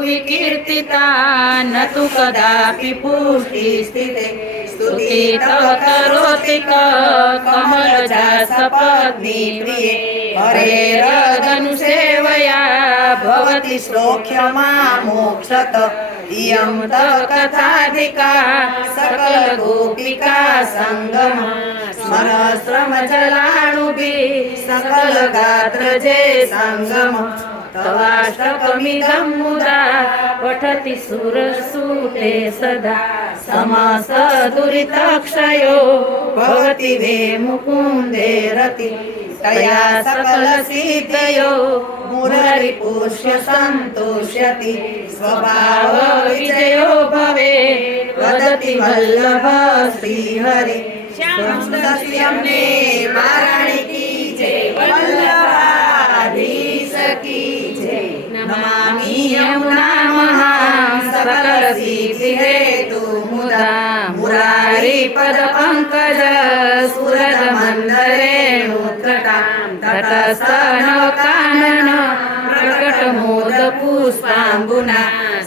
विकीर्तिता न तु कदापि पुष्टिस्थिते स्तुतित करोति कमलजा सपत्नी प्रिये हरेरदनुसेवया भवति श्लोक्यमामोक्षत इयं कथाधिका सकलगोपिका सङ्गम स्मरश्रमजलाणुभिः सकलगात्रजे सङ्गम तवाष्टकमिदं मुदा पठति सुरसूते सदा समस्तदुरितक्षयो भवति वे मुकुन्दे रति तया सकलसिद्धयो मुररिपुष्य सन्तोष्यति स्वभावविजयो भवे वदति वल्लभ श्रीहरि श्यामने वाराणि की जय वल्लभाधीश की जय नमामि यमुनामहां सकलसिद्धिहेतु मुदा मुरारिपद पंकज सुरज मन्दरेणुत्कटां तटस्थनकानन प्रकटमोद पुष्पाम्बुना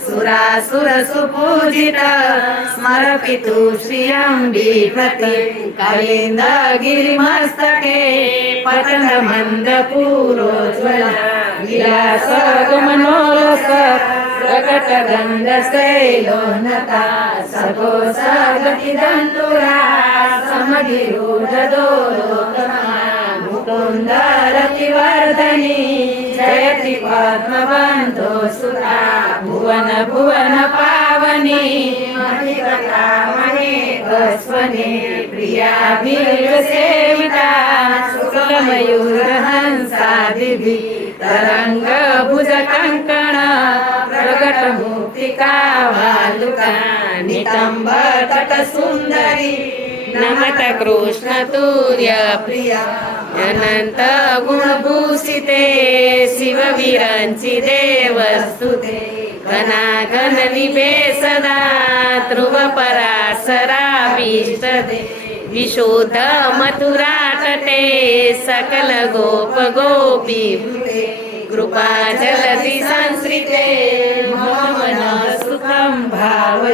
सुरासुर सुपूजिता स्मरपितु श्रियंबिपति कलिन्दगिरिमस्तके पतन मन्दपूरोज्ज्वल विलासगमनोरस प्रकटगन्धशैलोन्नता सगोसगतिदन्तुरा समधिरूढदोलोकमा मुकुन्दरतिवर्धनी जयति पद्मबन्धो सुता भुवन भुवन पावनी मणिकथा महेश्वनी प्रियाभिर्सेविता शुक्लमयूरहंसादिभिः तरंग भुज कंकण प्रगट मुक्तिका वालुका नितंब तट सुंदरी नमत कृष्ण तूर्य प्रिया अनंत गुणभूषिते शिववीरांची देवस्तुते घनाघन निभे सदा ध्रुव पराशराभीष्टदे विशोध मथुरा तटे सकल गोप गोपी कृपा जलधि संश्रिते मम मन सुखं भावये।